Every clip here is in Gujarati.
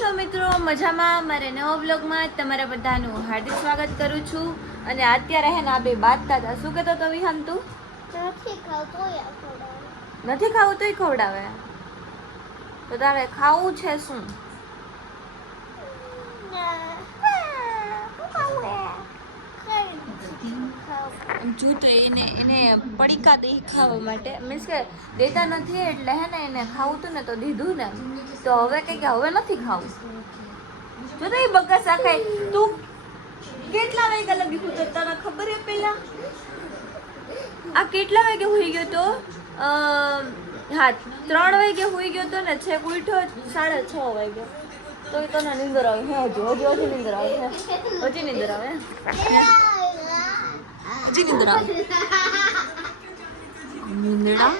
છો મિત્રો? મજામાં? મારા નવા વ્લોગમાં તમારા બધાનું હાર્દિક સ્વાગત કરું છું. અને અત્યારે હે ને આ બે બાતતા હતા. શું કહેતો તો વિહાન તું? નથી ખાવું નથી ખાવું તોય ખવડાવે. તો તારે ખાવું છે શું? જો તો એને પડીકા દઈ ખાવા માટે મીન્સ કે દેતા નથી એટલે હે ને એને ખાવું હતું ને તો દીધું ને તો હવે કઈ કે હવે નથી ખાવું. જો તો એ બગાસા ખાય. તું કેટલા વાગે લગી તો તને ખબર હે? પેલા આ કેટલા વાગે હોઈ ગયો તો? હા 3 વાગે હોઈ ગયો તો ને છેક ઉઠ્યો 6:30 વાગે તો તને નીંદર આવે. હજી નીંદર આવે. હજી નીંદર આવે. હજી નીંદર આવે. નીંદડા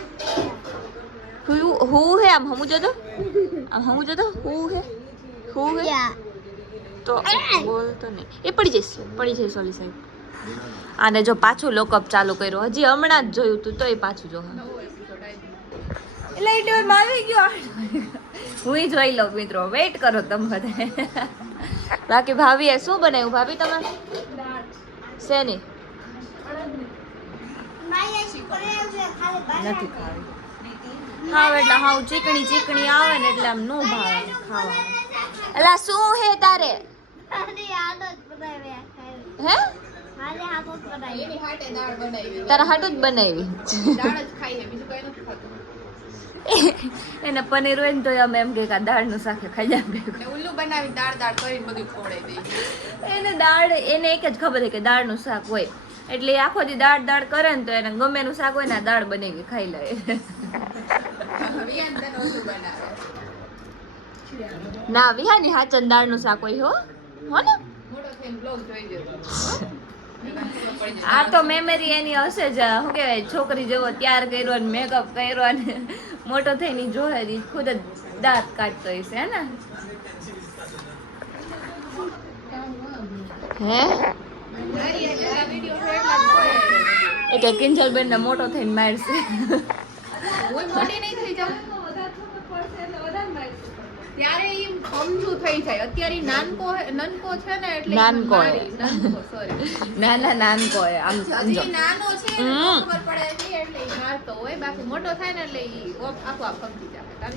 હું હે આમ હમું જતો હું હે તો બોલતો નહીં. એ પડી જઈશ ઓલી સાઈડ. આને જો પાછું લોકઅપ ચાલુ કર્યો. હજી હમણાં જ જોયું તું તોય પાછું જો એટલે એટલે આવી ગયો. હું જોઈ લઉં મિત્રો. વેઇટ કરો તમે બધા. બાકી ભાભીએ શું બનાવ્યું? ભાભી તમે શેની નથી ખાવી? હા એટલે હાવ ચીકણી આવે ને એટલે આમ નો ભાવે ખાવા. એલા શું હે તારે? હે તારા હાટું જ બનાવી. એને પનીર હોય ને તો અમે એમ કે દાળ નું શાક ખાઈ જાય. ઉલ્લુ બનાવી દાળ કરીને બધું ખવડાવી દે. એને એક જ ખબર છે કે દાળ નું શાક હોય એટલે આખો દી દાળ કરે ને તો એને ગમે નું શાક હોય ને દાળ બનાવી ખાઈ લે. ના વિહાની હાચન દાળ નું શાક હોય હો ને. આ તો મેમરી એની હશે જ. શું કહેવાય, છોકરી જેવો તૈયાર કર્યો ને મેકઅપ કર્યો ને મોટો થઈને જોહે ખુદ જ દાંત કાઢતો હશે હે ને. હે એક કિંજલ બેન ને મોટો થઈને મારશે. ત્યારે એમ સમજુ થઈ જાય. અત્યારે નનકો છે ને એટલે નાનકો હે આમ સમજો. નાનો છે ખબર પડે છે એટલે મારતો હોય. બાકી મોટો થાય ને એટલે ઈ આપો આપ સમજી જાય.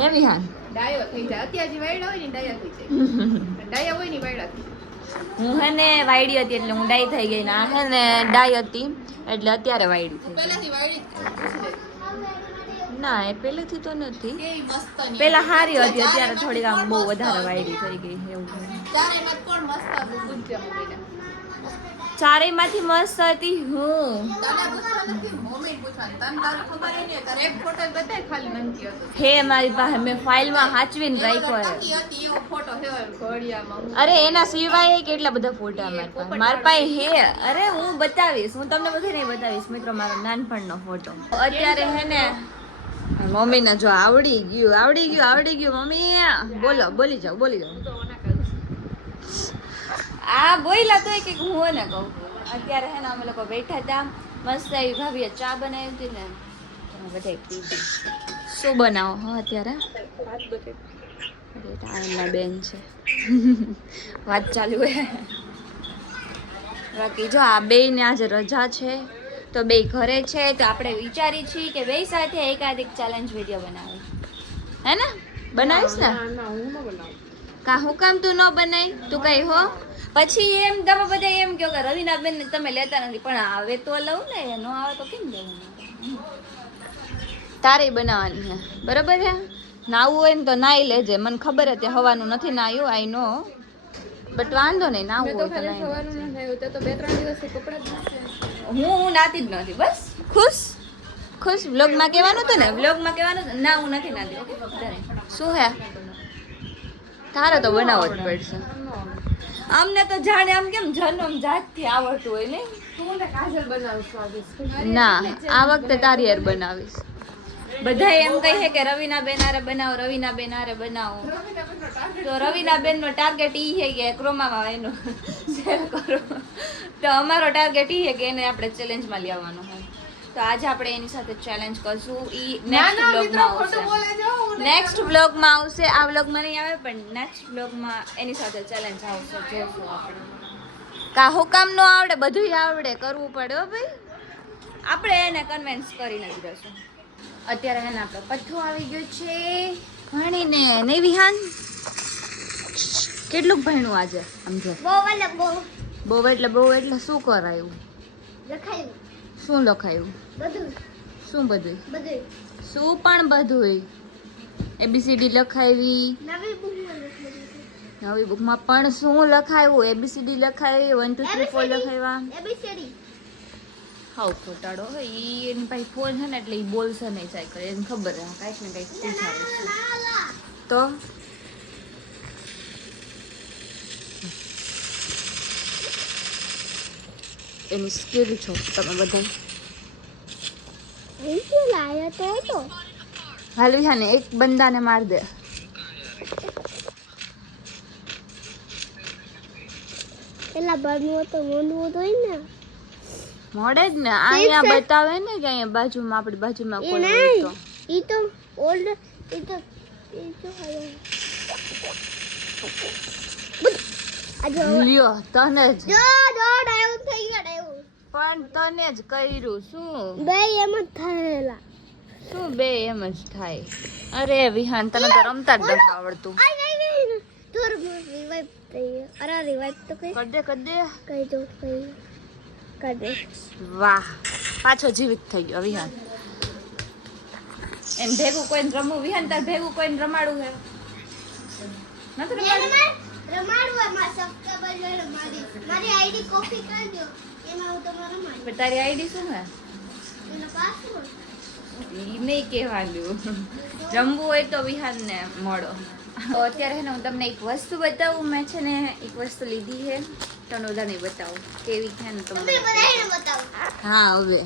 હે વિહાન ડાયો થઈ જાય. અત્યારે જે વાયડા હોય ને ડાયા થઈ જાય. ડાયા હોય ને વાયડા થઈ જાય. હું હે ને વાયડી હતી એટલે હું ડાઈ થઈ ગઈ. ના હે ને ડાઈ હતી એટલે અત્યારે વાયડી થઈ ગઈ. પહેલાથી વાયડી ના એ પહેલેથી તો નથી. કે મસ્ત ની પેલા હારી હતી અત્યારે થોડીક આમ બહુ વધારે વાયડી થઈ ગઈ એવું. ચારે મત કોણ મસ્ત હતું ગુજ્જા મોમેડા. ચારેયમાંથી મસ્ત હતી હું. તને પૂછવા નથી મોમેડ પૂછવાનું. તને તારું ખબર હે ને તારે એક ફોટો બતાય ખાલી નંકી હતો. હે મારી પાસે મેં ફાઇલમાં સાચવીને રાખ્યો હે. નંકી હતી એવો ફોટો હે ઘડિયામાં. અરે એના સિવાય કેટલા બધા ફોટા મારી પાસે હે. અરે હું બતાવીશ. હું તમને બધે નહીં બતાવીશ મિત્રો મારો નાનપણનો ફોટો. અત્યારે હે ને મમ્મીને જો આવડી ગયું મમ્મી. બોલી જાઓ. આ બોયલા તોય કે હું ને કહું. અત્યારે હે ને અમે લોકો બેઠા હતા મસ્ત એવી ભાભીએ ચા બનાવી હતી ને બધા પીધી. શું બનાવો હા અત્યારે? એમના બેન છે વાત ચાલુ હે. બાકી જો આ બે ને આજે રજા છે તો બે ઘરે છે તો આપણે વિચારી છીએ કે બે સાથે એકાધિક ચેલેન્જ વિડીયો બનાવી. હે ને બનાવીશ ને? કા હું કામ તું ન બનાવી? તું કઈ હો પછી એમ તમે બધા એમ કહો કે રવિના બેન ને તમે લેતા નથી. પણ આવે તો લઉં ને, ન આવે તો કેમ લેવું? તારે બનાવવાની છે બરાબર છે. નાવું હોય ને તો નાઈ લેજે. મને ખબર હતી હવાનું નથી નાયું. આઈ નો બટ વાંધો નહીં. નાવું હોય તો નાઈ. હું નાતી જ નથી. બસ ખુશ. વ્લોગમાં કહેવાનું હતું ને. ના હું નથી નાતી. શું હે તારે તો બનાવવો જ પડશે. અમને તો જાણે આમ કેમ જન્મ જાતથી આવડતું હોય ને. ના આ વખતે તારી યાર બનાવીશ. બધા એમ કહે કે રવિના બેન આરે બનાવો. તો રવિના બેન નો ટાર્ગેટ ઈ છે કે ક્રોમામાં એનો શેર કરો. તો અમારો ટાર્ગેટ ઈ છે કે એને આપણે ચેલેન્જમાં લેવાનો હોય. તો આજે આપણે એની સાથે ચેલેન્જ કરશું ઈ ના નેક્સ્ટ ના મિત્રો બ્લોગમાં ખોટું આવશે બોલે જો હું નહીં નેક્સ્ટ કરું. બ્લોગમાં આવશે આ બ્લોગમાં નહીં આવે પણ નેક્સ્ટ બ્લોગમાં એની સાથે ચેલેન્જ આવશે જોશું આપણે કા હુકામ નો આવડે બધુંય આવડે કરવું પડે હો ભાઈ આપણે એને કન્વિન્સ કરીને જ રહેશું અત્યારે એને આપણે પથ્થું આવી ગયું છે ભણીને નહીં વિહાન કેટલું ભણ્યું આજે સમજો બહુ એટલે બહુ બહુ એટલે શું કરાયું લખાયું શું લખાયું બધું શું બધું બધું શું પણ બધું એબીસીડી લખાવી નવી બુકમાં લખાયું નવી બુકમાં પણ શું લખાયું એબીસીડી લખાવી 1 2 3 4 લખાવ્યા એબીસીડી હાવ ખોટાડો ઈ એની પાસે ફોન છે ને એટલે ઈ બોલશે નહીં ચાય કરે એને ખબર છે કાંઈક ને કાંઈક પૂછાવે છે તો એની સ્કિલ છો તમે બધા અહીં શું લાયો તો હાલ વિહાને એક બંદાને માર દે એલા બનવું તો મોનવું તો હોય ને મળે જ ને અહીંયા બતાવે ને કે અહીંયા બાજુમાં આપણી બાજુમાં એ કોઈ હોય તો નહીં ઈ તો ઓલ્ડ ઈ તો હવે આજો લ્યો તને જ જો જો ડાયું થઈ ગયા ડાયું પણ તને જ કર્યું શું બે એમ જ થયેલા શું બે એમ જ થાય અરે વિહાન તને તો રમતા જ નથી આવડતું આઈ નહીં তোর রিভাইভ થઈ અરે રિવાઇવ તો કઈ કર દે કઈ દો કઈ કર દે વાહ પાછો જીવિત થઈ ગયો વિહાન એમ ભેગું કોઈને રમવું વિહાન તાર ભેગું કોઈને રમાડવું હે નથી રમાડવું રમાડવા માં સબસ્ક્રાઇબર જોડે મારી આઈડી કોપી કરી દો એમાં હું તમારો રમાડ પણ તારી આઈડી શું હે એનો પાસવર્ડ ઈ નહીં કહેવાનું રમવું હોય તો વિહાનને મળો તો અત્યારે છે ને હું તમને એક વસ્તુ બતાવું મેં છે ને એક વસ્તુ લીધી છે તમને બધા નહીં બતાવું કેવી છે ને તમે તમને બધાને બતાવો હા હવે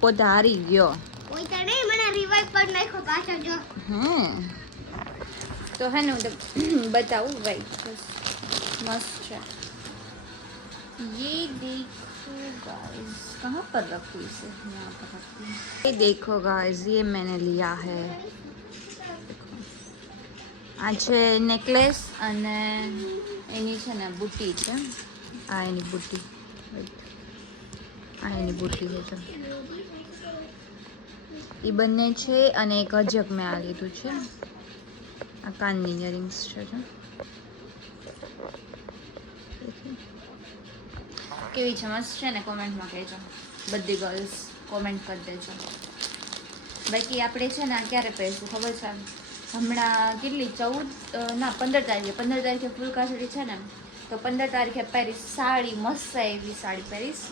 પોતે હારી ગયો કોઈ તો નહીં મને રિવાઇવ પર નાખો પાછો જો તો હે ને હું તમને બતાવું ભાઈ મસ્ત છે ये देखो गाइस कहाँ पर रखी इसे यहाँ पर रखी ये देखो गाइस ये मैंने लिया है આ છે નેકલેસ અને એની છે ને બુટ્ટી છે આ એની બુટ્ટી આ એની બુટ્ટી છે એ બંને છે અને એક અજક મેં આ લીધું છે આ કાનની ઇયરિંગ્સ છે જો કેવી છે મસ્ત છે ને કોમેન્ટમાં કહેજો બધી ગર્લ્સ કોમેન્ટ કરી દેજો બાકી આપણે છે ને આ ક્યારે પહેરશું ખબર છે હમણાં કેટલી 14 ના 15 તારીખે ફૂલકાસડી છે ને તો 15 તારીખે પહેરીશ સાડી મસ્ત એવી સાડી પહેરીશ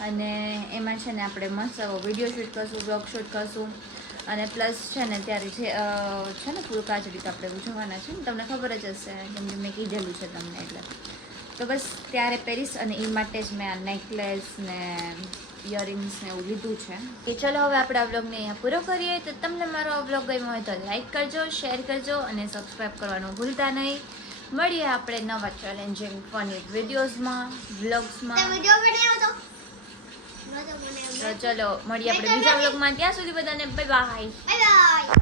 અને એમાં છે ને આપણે મસ્ત વિડીયો શૂટ કરશું બ્લોગ શૂટ કરશું અને પ્લસ છે ને ત્યારે છે ને ફૂલકાસડી તો આપણે ઉજવવાના છે ને તમને ખબર જ હશે કેમ કે મેં કીધેલું છે તમને એટલે તો બસ ત્યારે પહેરીશ અને એ માટે જ મેં આ નેકલેસ ને ઇયરિંગ્સ ને એવું લીધું છે કે ચલો હવે આપણે આ વ્લોગને અહીંયા પૂરો કરીએ તો તમને મારો આ વ્લોગ ગમ્યો હોય તો લાઈક કરજો શેર કરજો અને સબસ્ક્રાઈબ કરવાનું ભૂલતા નહીં મળીએ આપણે નવા ચેલેન્જિંગ ફની વિડીયોઝમાં વ્લોગ્સમાં વિડિયો બનાવ્યો તો તો ચલો મળીએ આપણે બીજા વ્લોગમાં ત્યાં સુધી બધાને બાય બાય બાય બાય